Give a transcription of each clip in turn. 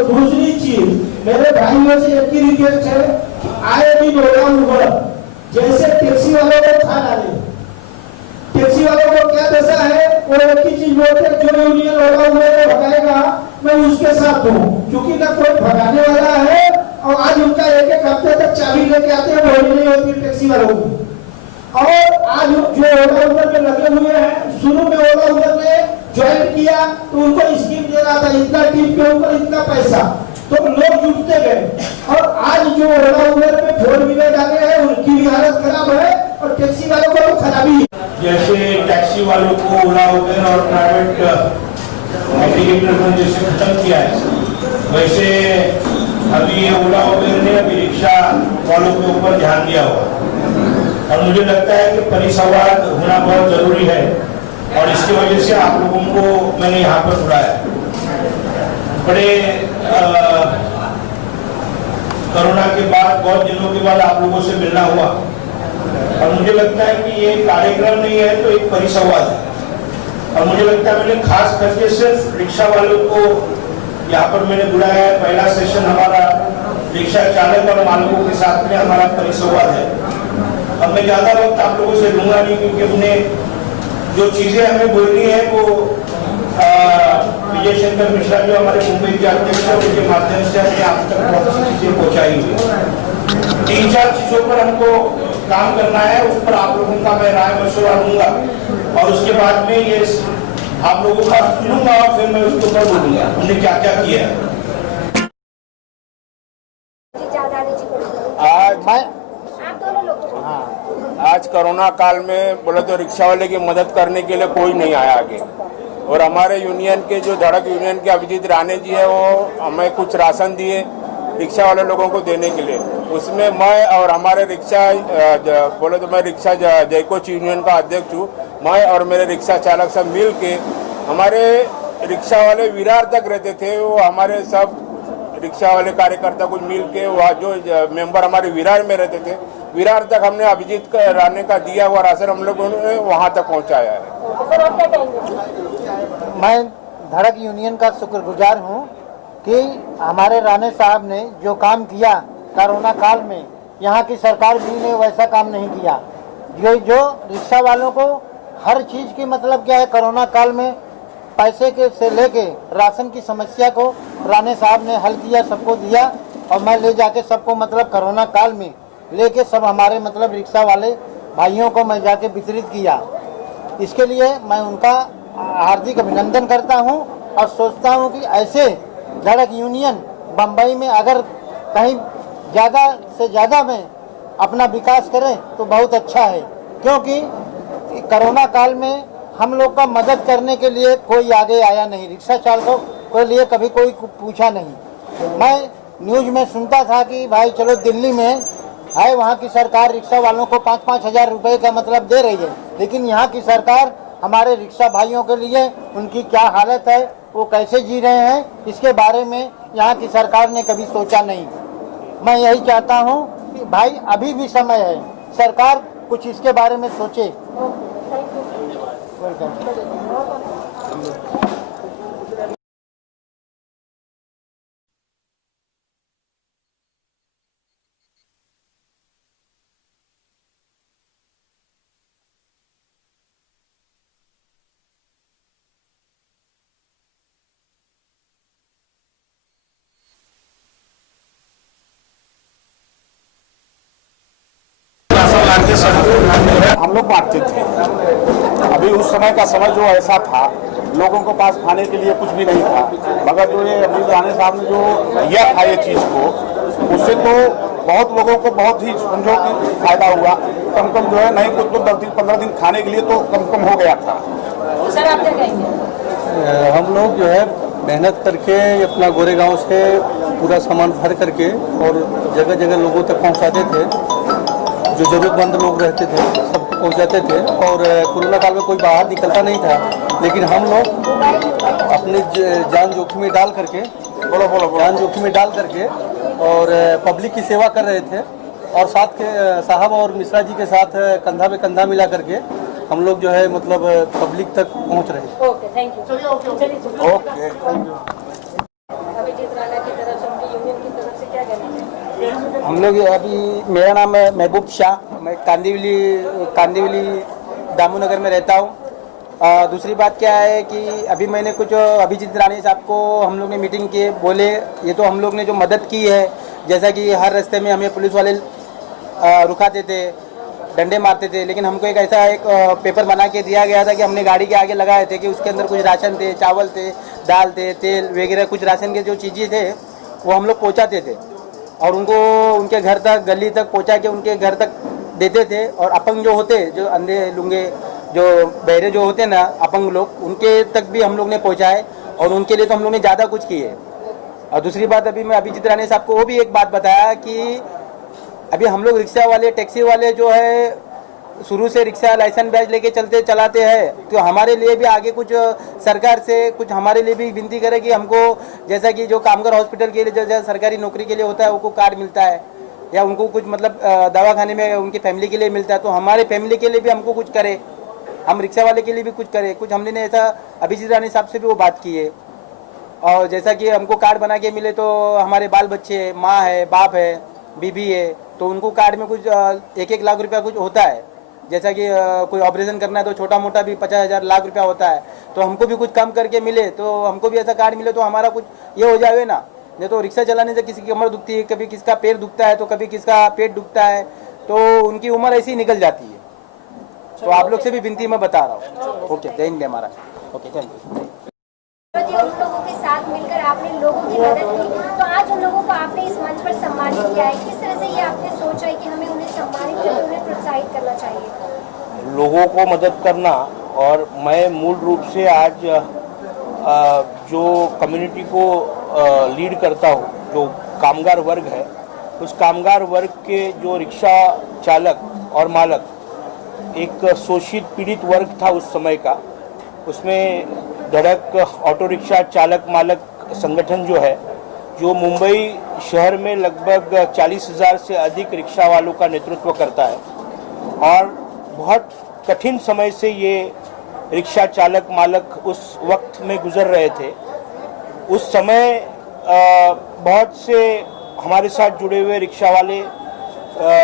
और दूसरी चीज मेरे भाइयों से एक ही रिक्वेस्ट है, आए दिन ओला उबर जैसे टैक्सी वालों को खा डाले। टैक्सी वालों को क्या दशा है, वो एक ही चीज बोलते हैं, जो यूनियन ओला उबर को भगाएगा मैं उसके साथ हूँ, क्योंकि ना कोई भगाने वाला है और आज उनका एक एक हफ्ते तक चाबी लेके आते हैं, वो नहीं होती टैक्सी वालों की। और आज जो ओला उबर में लगे हुए हैं, शुरू में ओला उबर ने ज्वाइन किया तो उनको स्कीम दे रहा था, इतना टीम के ऊपर इतना पैसा, तो लोग जुटते गए। और आज जो ओला उबर में 4 व्हीलर डाले हैं उनकी भी हालत खराब है और टैक्सी वालों को तो खराबी है। जैसे टैक्सी वालों को ओला उबर और प्राइवेट एग्रीगेटर ने जैसे खत्म किया है, वैसे अभी ये ओला उबर ने अभी रिक्शा वालों के ऊपर ध्यान दिया हुआ, और मुझे लगता है कि परिसंवाद होना बहुत जरूरी है, और इसकी वजह से आप लोगों को मैंने यहाँ पर बुलाया। बड़े कोरोना के बाद बहुत दिनों के बाद आप लोगों से मिलना हुआ, और मुझे लगता है कि ये कार्यक्रम नहीं है तो एक परिसंवाद है। और मुझे लगता है मैंने खास करके सिर्फ रिक्शा वालों को यहाँ पर मैंने बुलाया है। पहला सेशन हमारा रिक्शा चालक और मालिकों के साथ में हमारा परिसंवाद है। अब मैं ज्यादा वक्त आप लोगों से लूंगा नहीं, क्योंकि हमने जो चीजें हमें बोलनी है वो विजय शंकर मिश्रा जो हमारे मुंबई के अध्यक्ष है उनके माध्यम से हमने आप तक बहुत सी चीजें पहुंचाई हुई। 3-4 चीजों पर हमको काम करना है, उस पर आप लोगों का मैं राय मशवरा लूंगा, और उसके बाद में ये आप लोगों का सुनूंगा और फिर मैं उसके ऊपर बोलूंगा हमने क्या क्या किया। आज कोरोना काल में बोले तो रिक्शा वाले की मदद करने के लिए कोई नहीं आया आगे, और हमारे यूनियन के जो धड़क यूनियन के अभिजीत राणे जी है वो हमें कुछ राशन दिए रिक्शा वाले लोगों को देने के लिए। उसमें मैं और हमारे रिक्शा बोले तो मैं रिक्शा जयकोच यूनियन का अध्यक्ष हूँ, मैं और मेरे रिक्शा चालक सब मिल के, हमारे रिक्शा वाले विरार तक रहते थे, वो हमारे सब रिक्शा वाले कार्यकर्ता कुछ मिल के वहाँ जो मेंबर हमारे विरार में रहते थे, विरार तक हमने अभिजीत राणे का दिया हुआ राशन हम लोगों ने वहाँ तक पहुँचाया है। मैं धड़क यूनियन का शुक्रगुजार हूँ कि हमारे राणे साहब ने जो काम किया कोरोना काल में, यहाँ की सरकार भी ने वैसा काम नहीं किया। जो रिक्शा वालों को हर चीज़ की मतलब क्या है, कोरोना काल में पैसे के से लेके राशन की समस्या को राणे साहब ने हल किया, सबको दिया, और मैं ले जाके सबको मतलब कोरोना काल में लेके सब हमारे मतलब रिक्शा वाले भाइयों को मैं जाके वितरित किया। इसके लिए मैं उनका हार्दिक अभिनंदन करता हूं, और सोचता हूं कि ऐसे धड़क यूनियन बम्बई में अगर कहीं ज़्यादा से ज़्यादा में अपना विकास करें तो बहुत अच्छा है, क्योंकि कोरोना काल में हम लोग का मदद करने के लिए कोई आगे आया नहीं, रिक्शा चालकों के लिए कभी कोई पूछा नहीं। मैं न्यूज़ में सुनता था कि भाई चलो दिल्ली में है, वहाँ की सरकार रिक्शा वालों को 5-5 हज़ार रुपये का मतलब दे रही है, लेकिन यहाँ की सरकार हमारे रिक्शा भाइयों के लिए उनकी क्या हालत है, वो कैसे जी रहे हैं, इसके बारे में यहाँ की सरकार ने कभी सोचा नहीं। मैं यही चाहता हूँ कि भाई अभी भी समय है, सरकार कुछ इसके बारे में सोचे। हम लोग बांटते थे। अभी उस समय का समय जो ऐसा था, लोगों को पास खाने के लिए कुछ भी नहीं था, मगर जो ये अभी राणे साहब ने जो दिया था ये चीज़ को, उससे तो बहुत लोगों को बहुत ही समझो कि फायदा हुआ। कम जो है नहीं कुछ तो 10-15 दिन खाने के लिए तो कम हो गया था। सर आप क्या कहेंगे? हम लोग जो है मेहनत करके अपना गोरेगांव से पूरा सामान भर करके और जगह जगह लोगों तक पहुंचाते थे, जो जरूरतमंद लोग रहते थे सबको पहुंचाते थे। और कोरोना काल में कोई बाहर निकलता नहीं था, लेकिन हम लोग अपनी जान जोखिम में डाल करके जान जोखिम में डाल करके और पब्लिक की सेवा कर रहे थे, और साथ के साहब और मिश्रा जी के साथ कंधा में कंधा मिला करके हम लोग जो है मतलब पब्लिक तक पहुंच रहे हैं। Okay, thank you. Okay, thank you. Abhijit Rana की हम लोग अभी, मेरा नाम है महबूब शाह, मैं कांदिवली दामूनगर में रहता हूँ। दूसरी बात क्या है कि अभी मैंने कुछ अभिजीत राणे साहब को हम लोग ने मीटिंग किए, बोले ये तो हम लोग ने जो मदद की है, जैसा कि हर रास्ते में हमें पुलिस वाले रुकाते थे, डंडे मारते थे, लेकिन हमको एक ऐसा एक पेपर बना के दिया गया था कि हमने गाड़ी के आगे लगाए थे कि उसके अंदर कुछ राशन थे, चावल थे, दाल थे, तेल वगैरह, कुछ राशन के जो चीज़ें थे वो हम लोग पहुँचाते थे और उनको उनके घर तक, गली तक पहुँचा के उनके घर तक देते थे। और अपंग जो होते, जो अंधे लूंगे, जो बहरे जो होते ना अपंग लोग, उनके तक भी हम लोग ने पहुँचाए और उनके लिए तो हम लोग ने ज़्यादा कुछ किए। और दूसरी बात, अभी मैं अभिजीत राणे साहब को वो भी एक बात बताया कि अभी हम लोग रिक्शा वाले, टैक्सी वाले जो है शुरू से रिक्शा लाइसेंस बैच लेके चलाते हैं, तो हमारे लिए भी आगे कुछ सरकार से कुछ हमारे लिए भी विनती करे कि हमको, जैसा कि जो कामगार हॉस्पिटल के लिए जैसा सरकारी नौकरी के लिए होता है उनको कार्ड मिलता है, या उनको कुछ मतलब दवाखाने में उनकी फैमिली के लिए मिलता है, तो हमारे फैमिली के लिए भी हमको कुछ करे, हम रिक्शा वाले के लिए भी कुछ करें। कुछ हमने ऐसा अभिजीत राणे साहब से भी वो बात की है। और जैसा कि हमको कार्ड बना के मिले तो हमारे बाल बच्चे, माँ है, बाप है, बीबी है, तो उनको कार्ड में कुछ 1-1 लाख रुपया कुछ होता है। जैसा कि कोई ऑपरेशन करना है तो छोटा मोटा भी 50,000 लाख रुपया होता है, तो हमको भी कुछ कम करके मिले, तो हमको भी ऐसा कार्ड मिले तो हमारा कुछ ये हो जाए ना। नहीं तो रिक्शा चलाने से किसी की कमर दुखती है, कभी किसका पैर दुखता है, तो कभी किसका पेट दुखता है, तो उनकी उम्र ऐसी निकल जाती है। तो आप लोग से भी विनती मैं बता रहा हूँ। ओके, जय हिंद महाराज। Okay, thank you. उन लोगों के साथ मिलकर आपने लोगों की मदद की, तो आज उन लोगों को आपने इस मंच पर सम्मानित किया है, किस तरह से ये आपने सोचा है कि हमें उन्हें सम्मानित करके उन्हें प्रोत्साहित करना चाहिए? लोगों को मदद करना, और मैं मूल रूप से आज जो कम्युनिटी को लीड करता हूँ, जो कामगार वर्ग है, उस कामगार वर्ग के जो रिक्शा चालक और मालक, एक शोषित पीड़ित वर्ग था उस समय का, उसमें धड़क ऑटो रिक्शा चालक मालक संगठन जो है, जो मुंबई शहर में लगभग 40,000 से अधिक रिक्शा वालों का नेतृत्व करता है, और बहुत कठिन समय से ये रिक्शा चालक मालक उस वक्त में गुजर रहे थे। उस समय बहुत से हमारे साथ जुड़े हुए रिक्शा वाले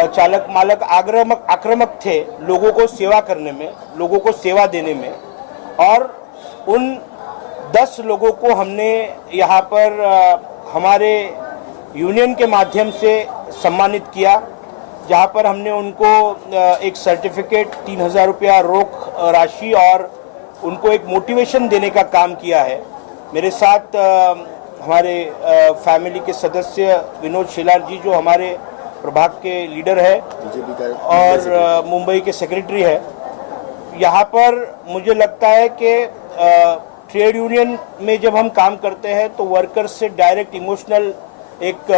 चालक मालक आक्रामक थे लोगों को सेवा करने में, लोगों को सेवा देने में, और उन 10 लोगों को हमने यहाँ पर हमारे यूनियन के माध्यम से सम्मानित किया, जहाँ पर हमने उनको एक सर्टिफिकेट, 3,000 रुपया रोक राशि और उनको एक मोटिवेशन देने का काम किया है। मेरे साथ हमारे फैमिली के सदस्य विनोद शेलार जी, जो हमारे प्रभाग के लीडर है और मुंबई के सेक्रेटरी है। यहाँ पर मुझे लगता है कि ट्रेड यूनियन में जब हम काम करते हैं तो वर्कर्स से डायरेक्ट इमोशनल एक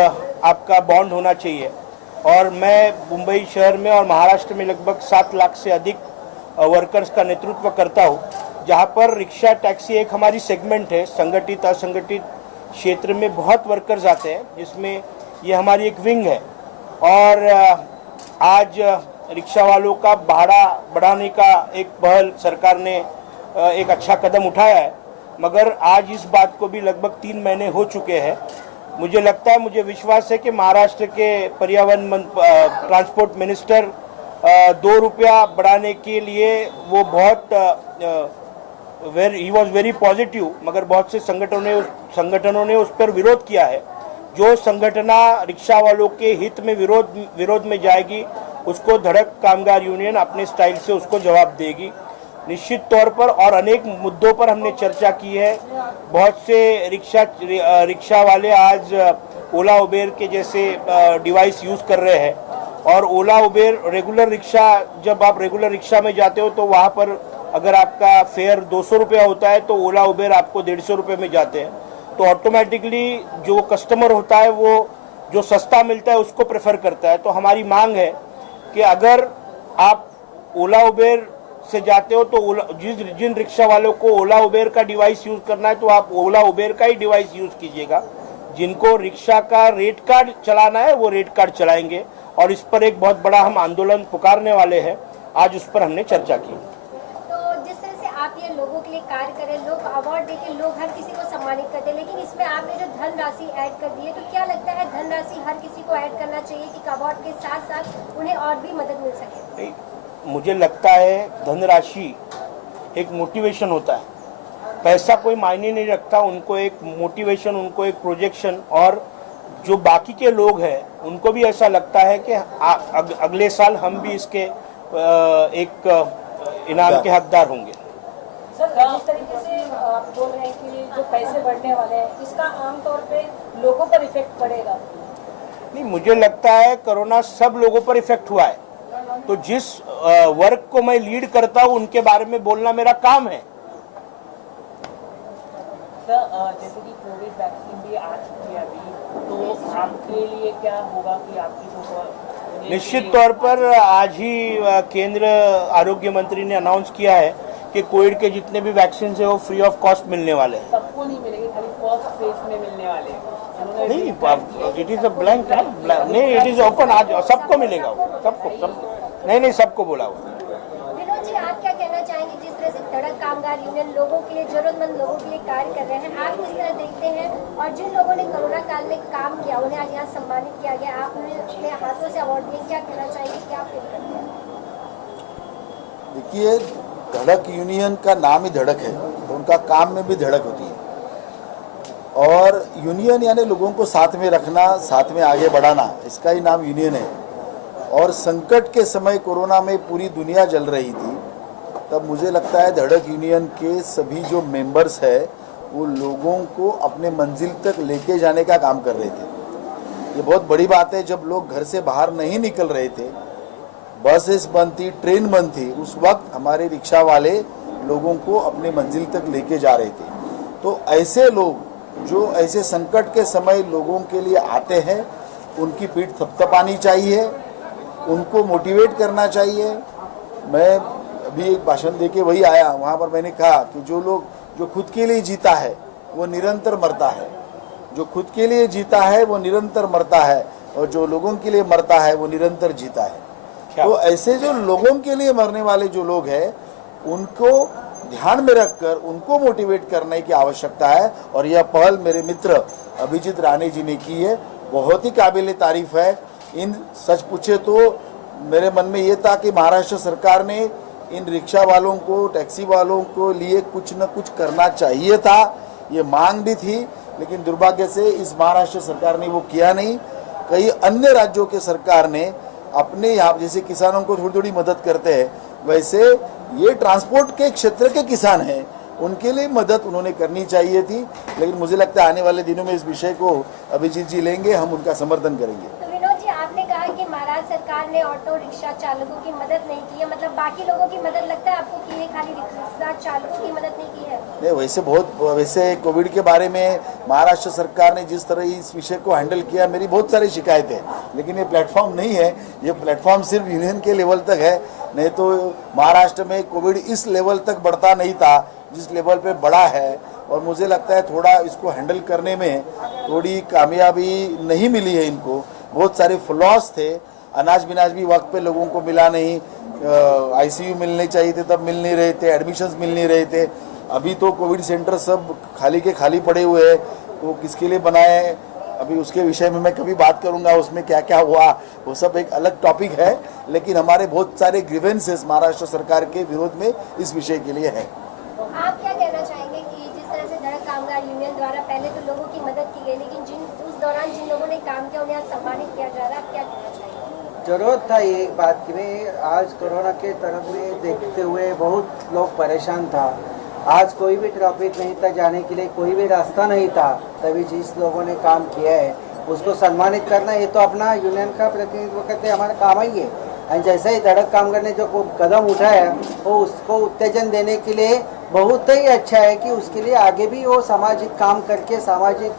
आपका बॉन्ड होना चाहिए, और मैं मुंबई शहर में और महाराष्ट्र में लगभग 7 लाख से अधिक वर्कर्स का नेतृत्व करता हूँ, जहाँ पर रिक्शा टैक्सी एक हमारी सेगमेंट है। संगठित असंगठित क्षेत्र में बहुत वर्कर्स आते हैं, जिसमें ये हमारी एक विंग है। और आज रिक्शा वालों का भाड़ा बढ़ाने का एक पहल सरकार ने एक अच्छा कदम उठाया है, मगर आज इस बात को भी लगभग 3 महीने हो चुके हैं। मुझे लगता है, मुझे विश्वास है कि महाराष्ट्र के पर्यावरण ट्रांसपोर्ट मिनिस्टर 2 रुपया बढ़ाने के लिए वो बहुत ही वॉज वेरी पॉजिटिव, मगर बहुत से संगठनों ने उस पर विरोध किया है। जो संगठना रिक्शा वालों के हित में विरोध में जाएगी, उसको धड़क कामगार यूनियन अपने स्टाइल से उसको जवाब देगी निश्चित तौर पर। और अनेक मुद्दों पर हमने चर्चा की है। बहुत से रिक्शा वाले आज ओला उबेर के जैसे डिवाइस यूज़ कर रहे हैं, और ओला उबेर रेगुलर रिक्शा, जब आप रेगुलर रिक्शा में जाते हो तो वहाँ पर अगर आपका फेयर 200 रुपया होता है तो ओला उबेर आपको 150 रुपये में जाते हैं। तो ऑटोमेटिकली जो कस्टमर होता है वो जो सस्ता मिलता है उसको प्रेफर करता है। तो हमारी मांग है कि अगर आप ओला उबेर से जाते हो तो जिन रिक्शा वालों को ओला उबेर का डिवाइस यूज़ करना है तो आप ओला उबेर का ही डिवाइस यूज़ कीजिएगा। जिनको रिक्शा का रेट कार्ड चलाना है वो रेट कार्ड चलाएंगे, और इस पर एक बहुत बड़ा हम आंदोलन पुकारने वाले हैं। आज उस पर हमने चर्चा की। तो जिस तरह से आप ये लोगों के लिए कार्य कर रहे हैं, लोग अवार्ड देके लोग हर किसी को सम्मानित करते हैं, लेकिन इसमें आपने जो धनराशि ऐड कर दी है, तो क्या लगता है धनराशि हर किसी को ऐड करना चाहिए कि अवार्ड के साथ साथ उन्हें और भी मदद मिल सके? नहीं, मुझे लगता है धनराशि एक मोटिवेशन होता है, पैसा कोई मायने नहीं रखता, उनको एक मोटिवेशन, उनको एक प्रोजेक्शन, और जो बाकी के लोग हैं उनको भी ऐसा लगता है कि अगले साल हम भी इसके एक इनाम के हकदार होंगे। सर, जिस तरीके से आप बोल रहे हैं कि जो पैसे बढ़ने वाले हैं, इसका आमतौर पे लोगों पर इफेक्ट पड़ेगा? नहीं, मुझे लगता है कोरोना सब लोगों पर इफेक्ट हुआ है, तो जिस वर्ग को मैं लीड करता हूँ उनके बारे में बोलना मेरा काम है। जैसे कि कोविड वैक्सीन भी आ चुकी है अभी, तो आपके लिए क्या होगा कि आपकी जो निश्चित तौर पर आज ही केंद्र आरोग्य मंत्री ने अनाउंस किया है कि कोविड के जितने भी वैक्सीन है वो फ्री ऑफ कॉस्ट मिलने वाले हैं। सबको नहीं मिलेंगे, खाली फर्स्ट फेज में मिलने वाले हैं। नहीं, इट इज अ ब्लैंक, नहीं, इट इज ओपन, आज सबको मिलेगा, सबको नहीं, सबको बोला हुआ। विनोद जी, आप क्या कहना चाहेंगे जिस तरह से धड़क कामगार यूनियन लोगों के लिए, जरूरतमंद लोगों के लिए कार्य कर रहे हैं, आप किस तरह देखते हैं? और जिन लोगों ने कोरोना काल में काम किया उन्हें आज यहाँ सम्मानित किया गया, आपने अपने हाथों से अवार्ड दिए, क्या कहना चाहेंगे, क्या फील करते हैं? देखिए, धड़क यूनियन का नाम ही धड़क है, तो उनका काम में भी धड़क होती है, और यूनियन यानी लोगों को साथ में रखना, साथ में आगे बढ़ाना, इसका ही नाम यूनियन है। और संकट के समय कोरोना में पूरी दुनिया जल रही थी, तब मुझे लगता है धड़क यूनियन के सभी जो मेंबर्स है वो लोगों को अपने मंजिल तक लेके जाने का काम कर रहे थे। ये बहुत बड़ी बात है, जब लोग घर से बाहर नहीं निकल रहे थे, बसेस बंद थी, ट्रेन बंद थी, उस वक्त हमारे रिक्शा वाले लोगों को अपने मंजिल तक लेके जा रहे थे। तो ऐसे लोग जो ऐसे संकट के समय लोगों के लिए आते हैं, उनकी पीठ थपथपानी चाहिए, उनको मोटिवेट करना चाहिए। मैं अभी एक भाषण देके वही आया, वहाँ पर मैंने कहा कि जो लोग जो खुद के लिए जीता है वो निरंतर मरता है, जो खुद के लिए जीता है वो निरंतर मरता है, और जो लोगों के लिए मरता है वो निरंतर जीता है। तो ऐसे जो लोगों के लिए मरने वाले जो लोग हैं उनको ध्यान में रखकर उनको मोटिवेट करने की आवश्यकता है, और यह पहल मेरे मित्र अभिजीत राणे जी ने की है, बहुत ही काबिल तारीफ है। इन सच पूछे तो मेरे मन में ये था कि महाराष्ट्र सरकार ने इन रिक्शा वालों को, टैक्सी वालों को लिए कुछ न कुछ करना चाहिए था, ये मांग भी थी, लेकिन दुर्भाग्य से इस महाराष्ट्र सरकार ने वो किया नहीं। कई अन्य राज्यों के सरकार ने अपने यहाँ जैसे किसानों को थोड़ी थोड़ी मदद करते हैं, वैसे ये ट्रांसपोर्ट के क्षेत्र के किसान हैं, उनके लिए मदद उन्होंने करनी चाहिए थी। लेकिन मुझे लगता है आने वाले दिनों में इस विषय को अभिजीत जी लेंगे, हम उनका समर्थन करेंगे। तो विनोद जी, आपने कहा कि महाराष्ट्र सरकार ने ऑटो रिक्शा चालकों की मदद नहीं की है, मतलब बाकी लोगों की मदद लगता है आपको की है, खाली रिक्शा चालकों की मदद नहीं की है? नहीं, वैसे कोविड के बारे में महाराष्ट्र सरकार ने जिस तरह इस विषय को हैंडल किया, मेरी बहुत सारी शिकायतें, लेकिन ये प्लेटफॉर्म नहीं है, ये प्लेटफॉर्म सिर्फ यूनियन के लेवल तक है। नहीं तो महाराष्ट्र में कोविड इस लेवल तक बढ़ता नहीं था जिस लेवल पे बढ़ा है, और मुझे लगता है थोड़ा इसको हैंडल करने में थोड़ी कामयाबी नहीं मिली है इनको। बहुत सारे फ्लॉस थे, अनाज बिनाज भी वक्त पे लोगों को मिला नहीं, आईसीयू मिलने चाहिए थे तब मिल नहीं रहे थे, एडमिशन्स मिल नहीं रहे थे। अभी तो कोविड सेंटर सब खाली के खाली पड़े हुए हैं, तो किसके लिए बनाए, अभी उसके विषय में मैं कभी बात करूंगा, उसमें क्या क्या हुआ वो सब एक अलग टॉपिक है। लेकिन हमारे बहुत सारे ग्रीवेंसेस महाराष्ट्र सरकार के विरोध में इस विषय के लिए है। आप क्या कहना चाहेंगे कि जिस तरह से धड़क कामगार यूनियन द्वारा पहले तो लोगों की मदद की गई, लेकिन उस दौरान जिन लोगों ने काम किया उन्हें सम्मानित किया जा रहा है, आप क्या कहना चाहेंगे? जरूरत था ये बात की, आज कोरोना के तरफ में देखते हुए बहुत लोग परेशान था, आज कोई भी ट्रैफिक नहीं था, जाने के लिए कोई भी रास्ता नहीं था, तभी जिस लोगों ने काम किया है उसको सम्मानित करना, ये तो अपना यूनियन का प्रतिनिधित्व करते हमारा काम ही है। और जैसे ही धड़क कामगार ने जो कदम उठाया वो उसको उत्तेजन देने के लिए बहुत ही अच्छा है कि उसके लिए आगे भी वो सामाजिक काम करके, सामाजिक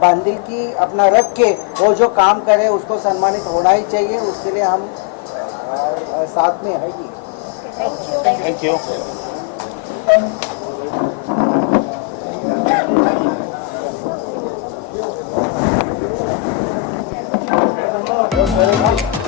बांधिल की अपना रख के वो जो काम करे उसको सम्मानित होना ही चाहिए, उसके लिए हम साथ में है ही। Thank you. Thank you.